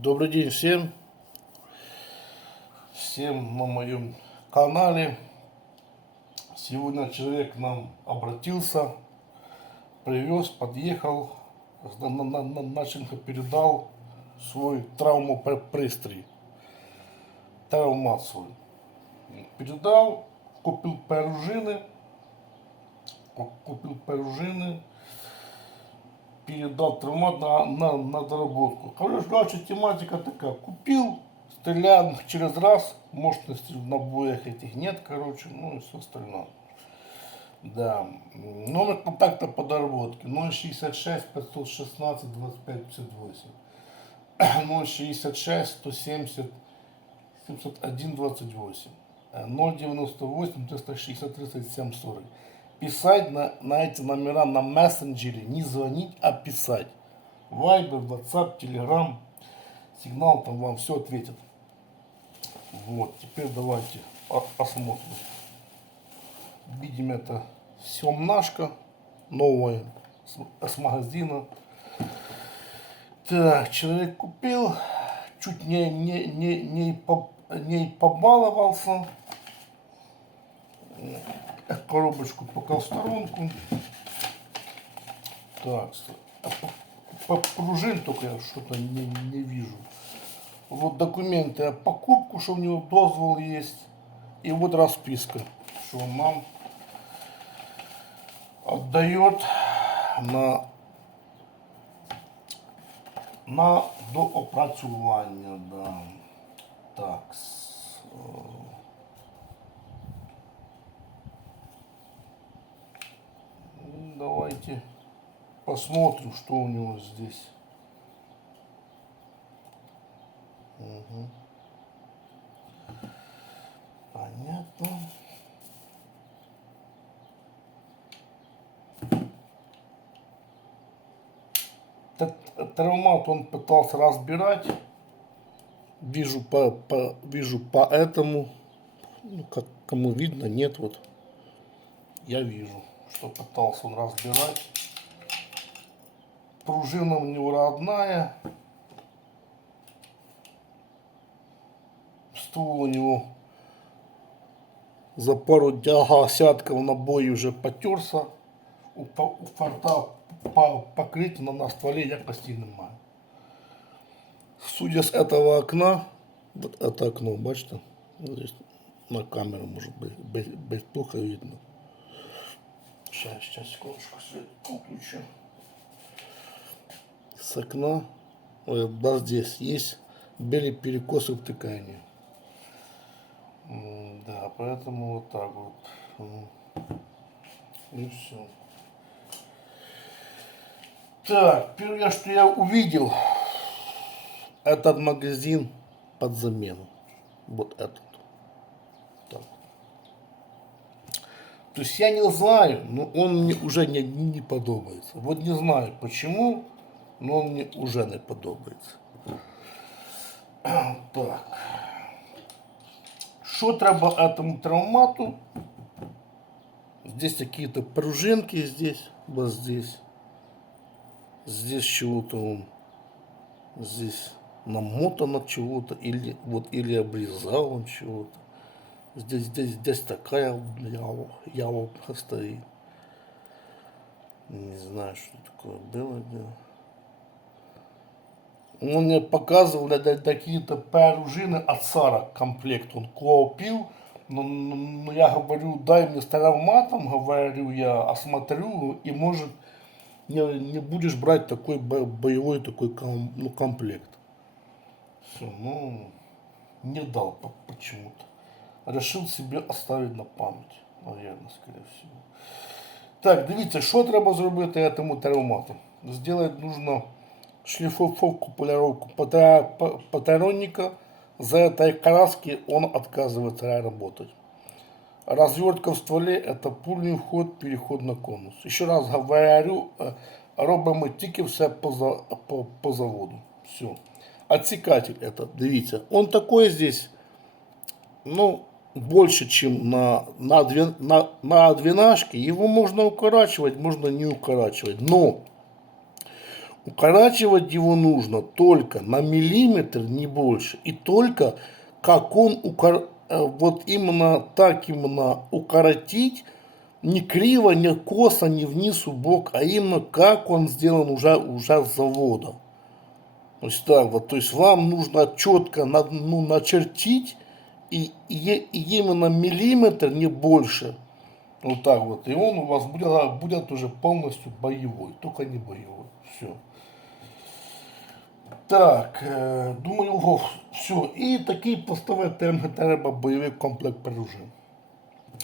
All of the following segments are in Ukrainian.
Добрый день всем. Всем на моем канале. Сегодня человек к нам обратился, привез, подъехал, на- на- на- на- начальнику передал свой травмопристрій, травмат свой. Передал, купил пружины, ку- купил пружины, передал травмат на, на, на доработку. Короче, тематика такая. Купил, стрелял через раз, мощности в набоях этих нет, короче, ну и все остальное. Да. Номер контакта по доработке 066 516 25 58. 066 170 701 28. Э, 098 360 37 40. Писать на, на эти номера на мессенджере, не звонить, а писать. Вайбер, WhatsApp, Telegram, сигнал там вам все ответит. Вот, теперь давайте по- посмотрим. Видим это семнашка новая с, с магазина. Так, человек купил, чуть не, не, не, не, не побаловался. Коробочку пока в сторонку. Так, а по, по пружин только я что-то не, не вижу. Вот документы о покупку, что у него дозвол есть. И вот расписка, что он нам отдает на, на доопрацювання. Да. Так. с- е, Ну, Давайте посмотрим, что у него здесь. Мгм. Понятно. Травмат он пытался разбирать. Вижу по, по вижу по этому, ну, как кому видно, нет вот. Я вижу, что пытался он разбирать. Пружина у него родная. Ствол у него за пару десятков набоїв уже потерся. У, у форта по покрытию на, на стволе якости немає. Судя с этого окна, вот это окно, бачите, здесь на камеру может быть, без, без плохо видно. Сейчас, сейчас, секундочку, свет включу. С окна, вот, да, здесь есть белые перекосы в тыкании. Да, поэтому вот так вот. И все. Так, первое, что я увидел, этот магазин под замену. Вот этот. То есть я не знаю, но он мне уже не, не подобается. Вот не знаю почему, но он мне уже не подобается. Так. Що треба этому травмату? Здесь какие-то пружинки здесь, вот здесь. Здесь чего-то он, здесь намотано чего-то, или вот или обрезал он чего-то. Здесь, здесь, здесь такая ява, ява стоит. Не знаю, что такое было. дело. Он мне показывал да, да, какие-то пружины от Сара комплект. Он купил. Но, но- но я говорю, дай мне с травматом, говорю, я осмотрю, и может не, не будешь брать такой бо- боевой такой ну, комплект. Все, ну, не дал по- почему-то Решил себе оставить на пам'ять, наверное, скорее всего. Так, дивіться, що треба зробити цьому травмату? Сделать нужно шлифовку, полировку патра- п- патронника. За этой краски он отказывается работать. Развертка в стволе – это пульный вход, переход на конус. Еще раз говорю, е, робимо тільки все по, за- по, по заводу. Все. Отсекатель это, дивіться, он такой здесь, ну, больше, чем на, на, две, на, на двенашке. Его можно укорачивать, можно не укорачивать. Но Укорачивать его нужно только на миллиметр, не больше. И только как он укор... э, вот именно так именно укоротить, не криво, не косо, не вниз, в бок, а именно как он сделан уже, уже с завода. То есть так вот, то есть вам нужно четко ну, начертить и, и, и именно миллиметр, не больше. Вот так вот. И он у вас будет, будет уже полностью боевой, только не боевой. Все. Так, е, думаю, о, все. І такий поставити ТМГ треба бойовий комплект пружин.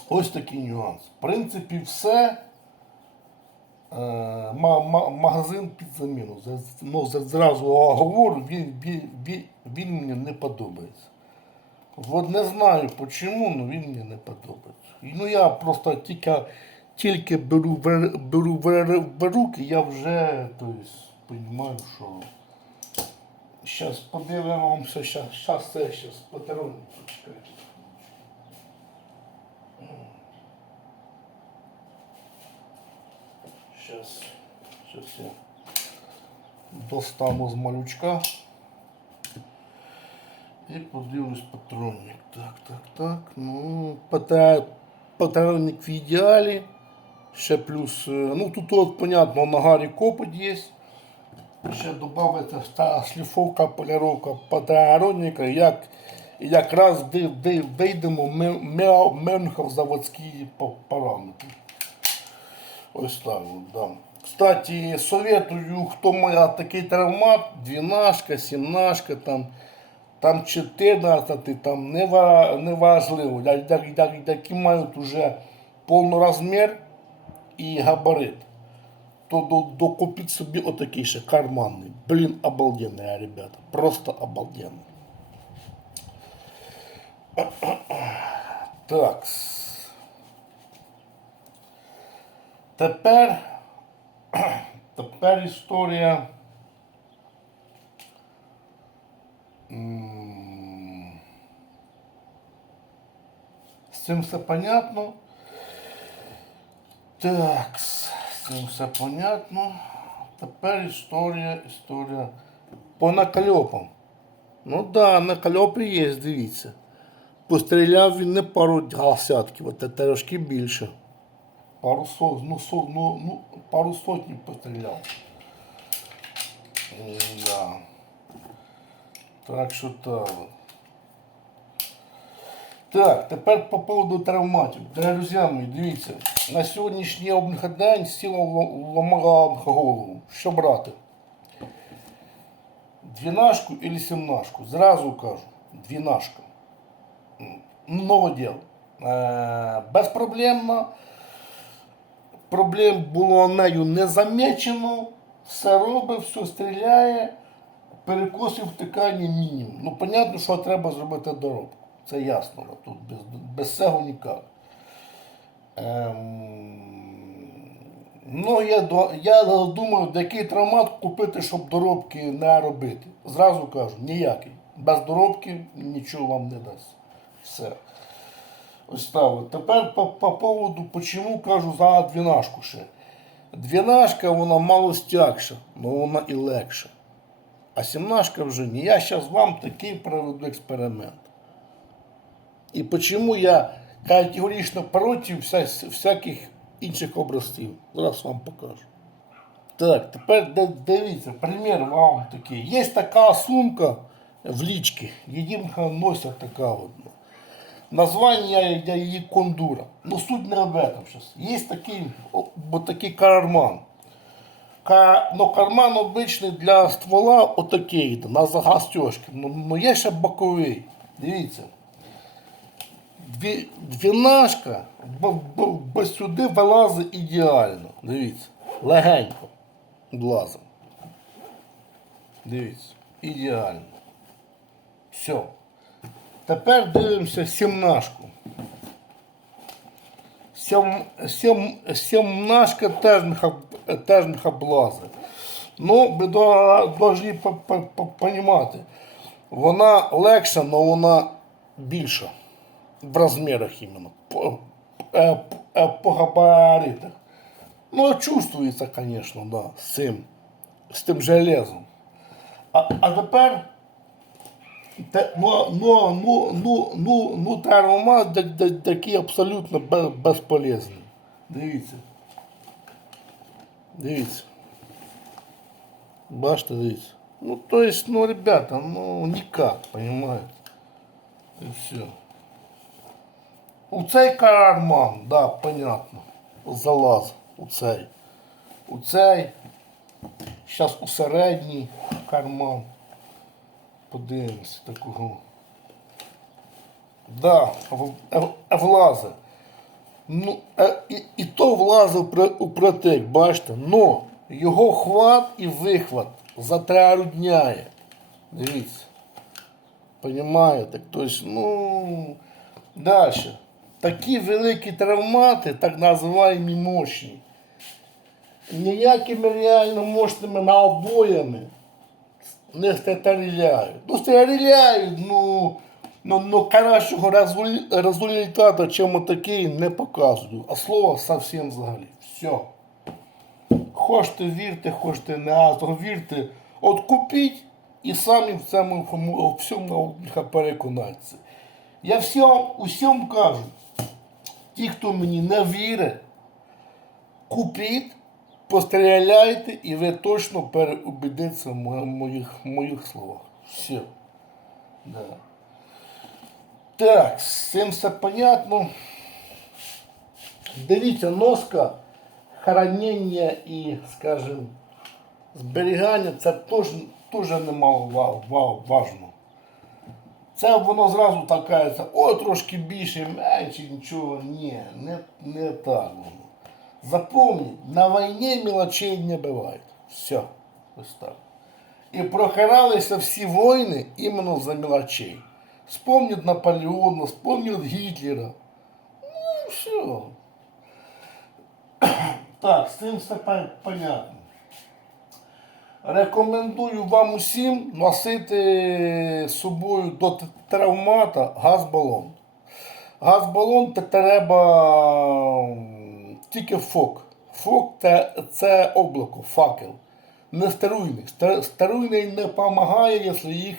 Ось такий нюанс. В принципі, все. Е, ма- магазин під заміну. Ну, зразу говорю, він, він, він, він мені не подобається. От не знаю чому, але він мені не подобається. Ну я просто тільки, тільки беру, беру в, в руки, я вже тобто, розумію, що. Сейчас подивимося, сейчас це, сейчас патрон. Сейчас, сейчас я достану з малючка. І подивлюсь патронник. Так, так, так. Ну, патронник в ідеалі. Ще плюс, е, ну тут от, понятно, на гарі копоть є. Ще додається та шліфовка, поліровка патронника, як якраз де- де- вийдемо Менхов заводські параметри. Ось так от, да. Кстати, советую, хто має такий травмат, двінашка, сімнашка, там, там 14, там не, ва- не важливо, я- я- я- які мають уже повнорозмір і габарит то до, докупіть собі отакий ще карманний. Блін, обалденний, ребята. Просто обалденний. Так. Тепер, тепер історія. Цим все понятно. Так, з цим все понятно. Тепер історія, історія по накальопам. Ну так, да, накальопи є, дивіться. Постріляв він не пару десятків, а трошки більше. Пару сот, ну, со, ну, ну, пару сотні постріляв. Да. Так що так. Так, тепер по поводу травматів. Друзі мої, дивіться, на сьогоднішній обнходень сіла ламала голову. Що брати? Двінашку или сімнашку? Зразу кажу, двінашка. М, Нове діло. Е, безпроблемно. Проблем було нею не замечено. Все робить, все стріляє. Перекосів втикання мінімум. Ну, понятно, що треба зробити доробку. Це ясно. Тут без, без цього ніяк. Ем, ну, я, я думаю, який травмат купити, щоб доробки не робити. Зразу кажу, ніякий. Без доробки нічого вам не дасть. Все. Ось так. Тепер по, по поводу, чому кажу за двінашку ще. Двінашка, вона мало стягша, але вона і легша. А сімнашка вже ні. Я зараз вам такий проведу експеримент. І чому я категорично проти всяких інших образців. Зараз вам покажу. Так, тепер дивіться, примір вам такий. Є така сумка в лічці, її носять така от. Названня я її кондура. Ну суть не об этом сейчас. Є такий, бо такий карман. Ка, ну, карман обичний для ствола отакий, на загастьошки. Ну, ну є ще боковий. Дивіться. Дві, двінашка б, б, б сюди вилазить ідеально. Дивіться. Легенько влазить. Дивіться. Ідеально. Все. Тепер дивимося сімнашку. Сім, сім, сімнашка теж теж не облазить. Ну, ви повинні розуміти, вона легша, але вона більша. В розмірах іменно. По, е, е, по габаритах. Ну, чувствується, звісно, да, з цим. з тим железом. А, а тепер те, ну, ну, ну, ну, ну, ну, та аромат да- да- такий абсолютно бе- безполезний. Дивіться. Дивіться. Бачите, дивіться. Ну, то есть, ну, ребята, ну, никак, понимаете? И все. У цей карман, да, понятно. Залаз. У цей. У цей. Зараз у середній карман. Подивимося такого. Да, в- в- влазить. Ну, е, і, і то влазив у протек, бачите? Но його хват і вихват затрудняє. Дивіться. Понимаєте? Тобто, ну, далі. Такі великі травмати, так називаємо мощні, ніякими реально мощними наобоями не стріляють. Ну, стріляють, ну, ну, ну кращого резу- результату, чим такий, не показую. А слово зовсім взагалі. Все. Хочете вірте, хочете не, а вірте. От купіть і самі в цьому всьому переконатися. Я всім, усім кажу, ті, хто мені не вірить, купіть, постріляйте, і ви точно переубедитеся в моїх, моїх словах. Все. Да. Так, з цим все понятно. Дивіться, носка, хранення і, скажімо, зберігання це теж, немало ва- ва- важно. Це воно зразу такається, о, трошки більше, менше, нічого. Ні, не, не так воно. Запомни, на війні мелочей не буває. Все. Ось так. І прохиралися всі війни іменно за мелочей. Вспомнят Наполеона, вспомнят Гітлера. Ну і все. Так, з цим все пон- понятно. Рекомендую вам усім носити з собою до травмата газбалон. Газбалон треба тільки фок. Фок це, облако, факел. Не струйний. Ста- Струйний не допомагає, якщо їх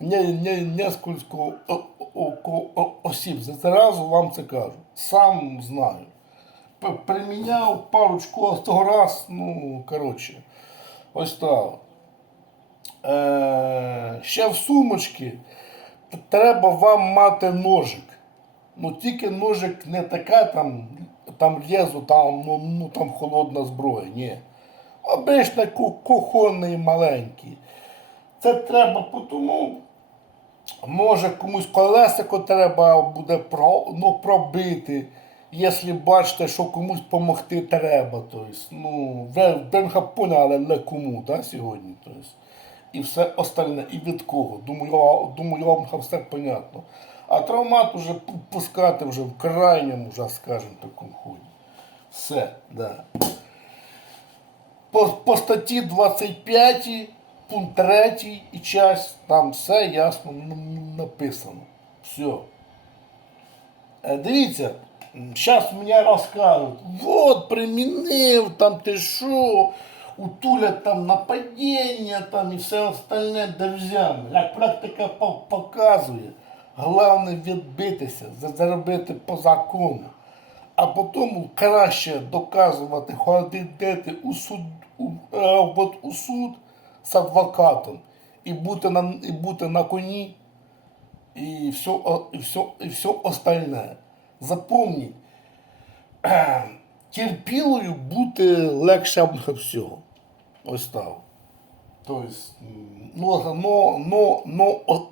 не, осіб. Зразу вам це кажу. Сам знаю. Приміняв парочку того раз, ну, коротше, ось так. Е, ще в сумочці треба вам мати ножик. Ну тільки ножик не така там, там лезу, там, ну, ну там холодна зброя. Ні. Обичний кухонний маленький. Це треба тому, може комусь колесико треба буде про, ну, пробити, якщо бачите, що комусь допомогти треба. Тобто, ну, вже поняли, не кому да, сьогодні. Тобто, і все остальне, і від кого. Думаю, думаю, вам все понятно. А травмат уже пу- пускати вже в крайньому, вже, скажімо, такому ході. Все, да. По, по статті 25, пункт 3 і часть, там все ясно н- н- написано. Все. Дивіться, зараз мені розкажуть, вот, примінив, там ти що, у Туля там нападіння там і все остальне державне. Як практика по- показує, головне відбитися, за- заробити по закону. А потім краще доказувати, ходити у суд, у, е, от у суд з адвокатом і бути на, і бути на коні, і все, і все, і все остальне. Запомніть, терпілою бути легше всього. Ось так. Тобто, ну, ну, ну, ну, о-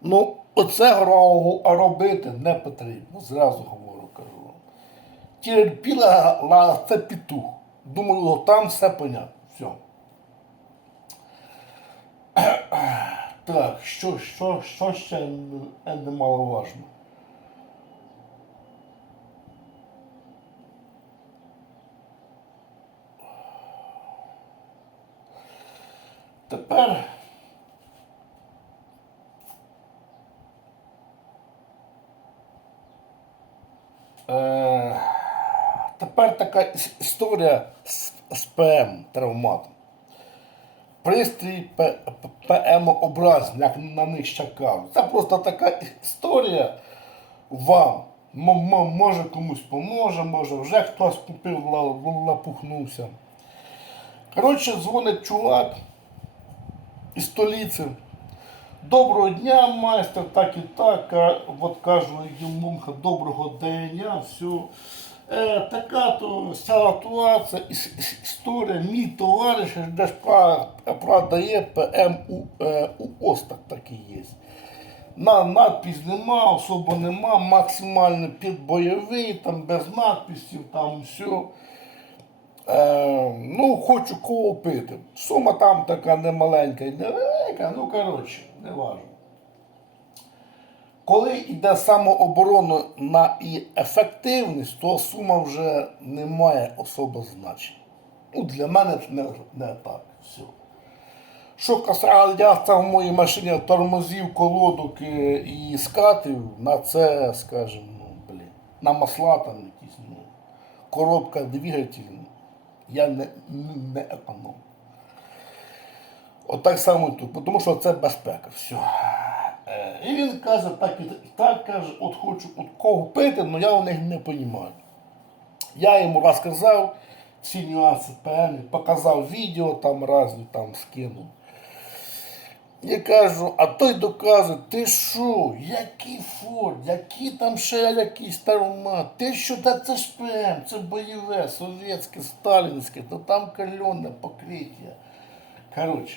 ну, оце робити не потрібно, зразу говорю, кажу. Терпіла це петух. Думаю, там все понятно. Все. Так, що, що, що ще не- немаловажно? Тепер е, тепер така історія з, з ПМ травматом. Пристрій ПМ образ, як на них ще кажуть. Це просто така історія вам. Може комусь поможе, може вже хтось купив, ла- лапухнувся. Коротше, дзвонить чувак із столиці. Доброго дня, майстер, так і так. От кажу йому доброго дня, все. Е, така то вся ситуація, іс- іс- історія, мій товариш продає ПМ у, е, у Остах такий є. На надпись нема, особо нема, максимально підбойовий, там без надписів, там все. Е, ну, хочу купити. Сума там така немаленька і невелика, ну коротше, не важно. Коли йде самооборона на і ефективність, то сума вже не має особо значення. Ну, для мене це не, не так. Все. Що касається в моїй машині тормозів, колодок е, і скатів, на це, скажімо, ну, блін, на масла там якісь, ну, коробка двигатель, я не, не економ. От так само тут, тому що це безпека. Все. І він каже, так і так каже, от хочу от кого пити, але я в них не розумію. Я йому розказав всі нюанси ПМ, показав відео там разні там скинув. Я кажу, а той доказує, ти що, який Форд, які там ще якісь таромат, ти що, та це ж ПМ, це бойове, совєтське, сталінське, то там кальонне покриття. Коротше,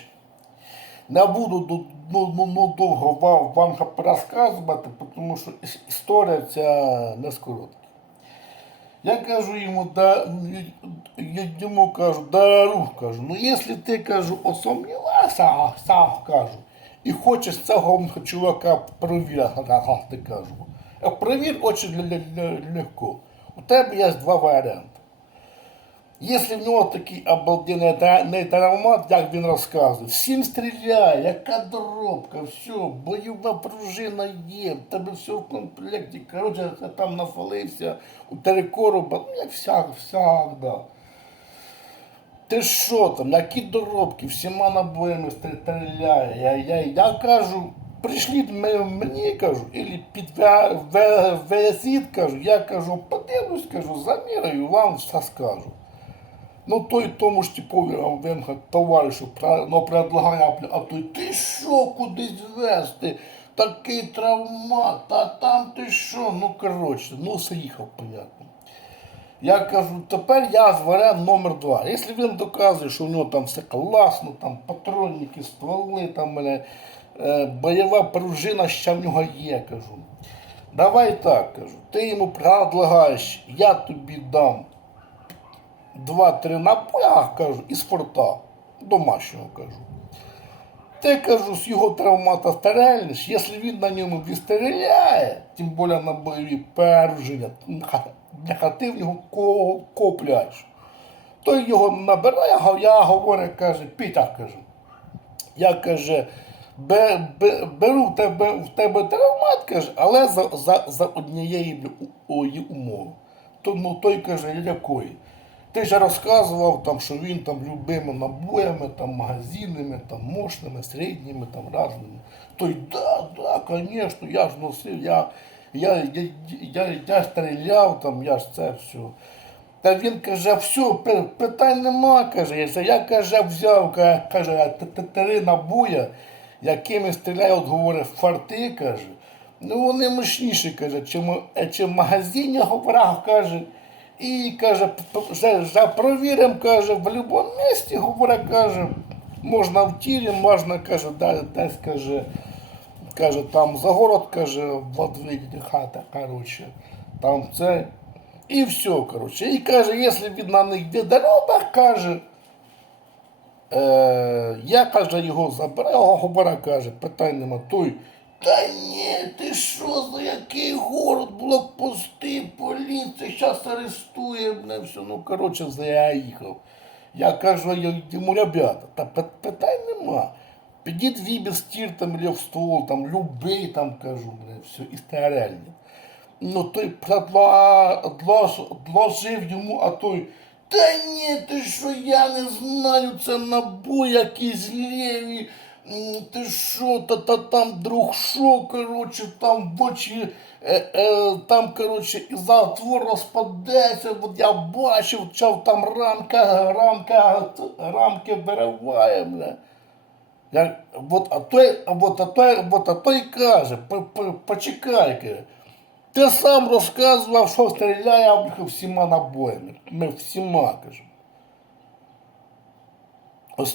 не буду ну, ну, ну, довго вам, вам розказувати, тому що історія ця не з коротка. Я кажу йому, да, я йому кажу, дару, кажу, ну якщо ти кажу, осумнівався, сам кажу, і хочеш цього чувака перевірити, кажу. «Е, Перевір дуже легко. У тебе є два варіанти. Якщо в нього такий обалденний нейтралмат, як він розказує, всім стріляє, яка доробка, все, бойова пружина є, в тебе все в комплекті. Коротше, там нафалився у три короба, ну як всяк, всяк, да. Ти що там, які доробки, всіма набоями стріляє. Я, я, я кажу, прийшліть мені, кажу, і підвезіть, кажу, я кажу, подивлюсь, кажу, заміряю, вам все скажу. Ну той тому ж типові товаришу ну, предлагає, а той ти що кудись везти? Такий травмат, а там ти що? Ну коротше, ну заїхав, понятно. Я кажу, тепер я варіант номер два. Якщо він доказує, що у нього там все класно, там патронники, стволи, там мене, е, бойова пружина ще в нього є, кажу. Давай так, кажу, ти йому предлагаєш, я тобі дам два-три напоя, кажу, із форта, домашнього кажу. Ти кажу, з його травмата стерельніш, якщо він на ньому відстріляє, тим більше на бойові переження, нехай ти в нього ко- копляєш. Той його набирає, а я говорю, каже, Пітя, каже, я каже, бе, бе, беру в тебе, в тебе травмат, каже, але за, за, за однієї умови. То, ну, той каже, якої? Ти ж розказував, там, що він там любими набоями, там, магазинами, там, мощними, середніми, там, разними. Той, да, да, звісно, я ж носив, я, я, я, я, я стріляв, там, я ж це все. Та він каже, все, питань нема, каже, я каже, взяв, каже, три набоя, якими стріляють, говорить, фарти, каже, ну вони мощніші, каже, чим, е, чим в магазині, говорить, каже, і каже, п- п- вже, вже провіримо, каже, в будь-якому місці, говорить, каже, можна в тірі, можна, каже, десь, каже, каже, там за город, каже, в двигателі хата, короче, там це. І все, короче. І каже, якщо він на них відробах, каже, е, я, каже, його забираю, Гобара каже, питань нема, той. Та ні, ти що, за який город, блокпости, поліція, зараз арестує мене, все, ну, коротше, заїхав. Я кажу я- йому, ребята, та питань нема. Підіть в Ібіс тір там, или в ствол, там, любий, там, кажу, блин, все, і стерельні. Ну той предложив йому, а той. Та ні, ти що, я не знаю, це набой якісь лєві. М, Ти що, та, та там друг що, коротше, там в очі, е, е, там, коротше, і затвор розпадеться, от я бачив, чав там рамка, рамка, рамки вириває, бля. Я, вот, а той, вот, а той, вот, а той каже, «По- по- почекай, ти сам розказував, що стріляє всіма набоями. Ми всіма, кажемо.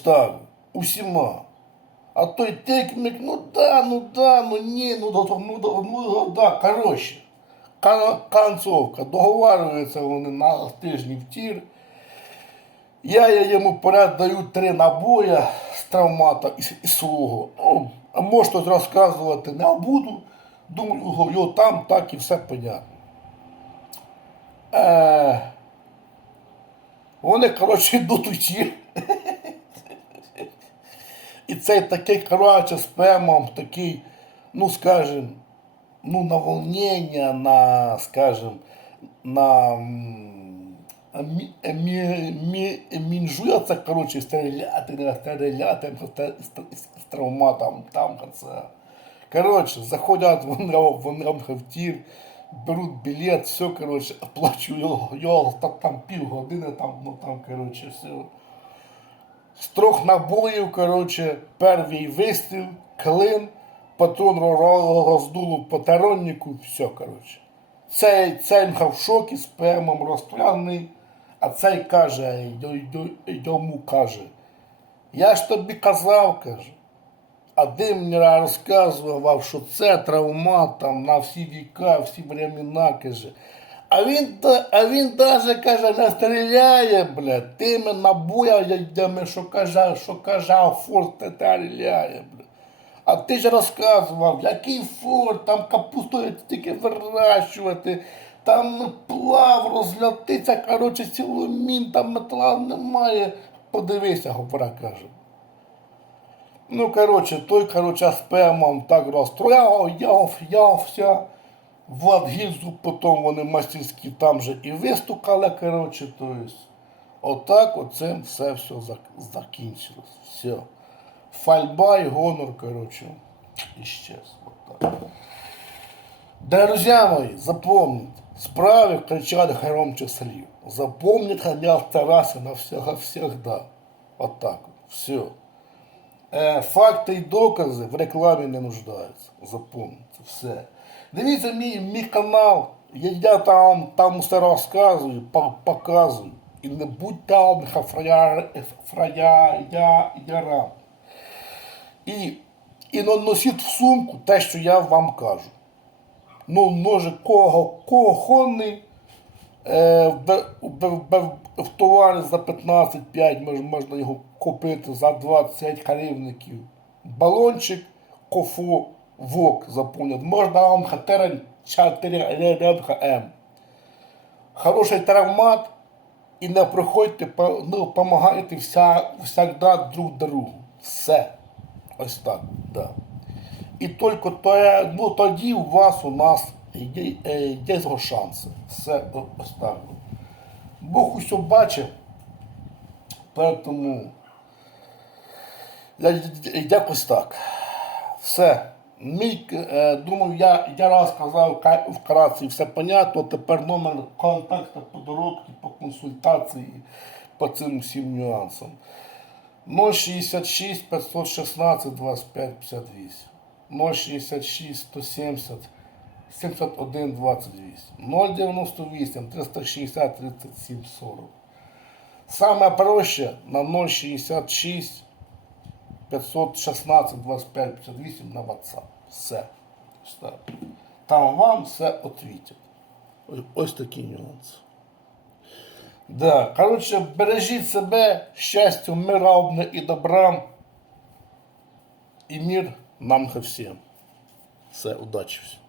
Так, усіма. А той тикмік, ну да, ну да, ну ні, ну, да, ну, да, ну да, коротше. Кон- Концовка. Договарюються вони на тижні в тір. Я, я йому поряд даю три набоя з травмата і, і свого. Ну, а може щось розказувати не буду. Думаю, його там так і все понятно. Е, вони, коротше, йдуть у тір. І цей такий, коротше, з пемом, такий, ну, скажем, ну, на волнення, на, скажем, на мінжується, коротше, стріляти, стріляти, з, травматом, там, це. Коротше, заходять в тір, беруть білет, все, коротше, оплачую його, його та- там півгодини, там, ну, там, коротше, все. З трьох набоїв, коротше, перший вистріл, клин, патрон ро- ро- роздуло по тароннику, все, коротше. Цей, цей в шокі з пемом розстріляний, а цей каже, йому каже, я ж тобі казав, каже, а ти мені розказував, що це травмат там на всі віка, всі времена, каже. А він, а він даже, каже, не стріляє, блядь, тими набоями, що каже, що каже, форт стріляє, блядь. А ти ж розказував, який форт, там капусту тільки вирощувати, там плав розлятиться, коротше, ціломін, там метла немає. Подивися, говоря, каже. Ну, короче, той, короче, з пемом так розстрояв, яв, явся в Адгільзу, потім вони мастерські там же і вистукали, короче, то отак оцим все все закінчилось. Все. Фальба і гонор, короче, исчез. Вот так. Друзья мои, запомните, справи кричат громче слів. Запомнить ханяв Тараса навсього всегда. Вот так вот. Все. Факти і докази в рекламі не нуждаються. Запомните, все. Дивіться мій, мій канал. Я, я там, там все розказую, показую. І не будьте там фрая, ярам. І, і носіть в сумку те, що я вам кажу. Ну, може, кого, хонний, е, в, товарі за 15-5 мож, можна його купити за 20 гривників. Балончик, кофу, вок заповнять. Можна вам хатерен 4 М. Хороший травмат і не приходьте, ну, помагайте вся, всегда друг другу. Все. Ось так, да. І тільки то, ну, тоді у вас у нас є, є шанси. Все ось так. Бог усе бачить, тому якось так. Все. Мій, е, думаю, я, я розказав ка- вкратце все понятно. Тепер номер контакту по дорожці, по консультації, по цим всім нюансам. 066 516 25 58. 066 170 71 28. 098 360 37 40. Саме проще на 066 516 25 58 на WhatsApp. Все. Там вам все отвітять. Ось, такі нюанси. Да, коротше, бережіть себе, щастя, мира і добра. І мир нам всім. Все, удачі всім.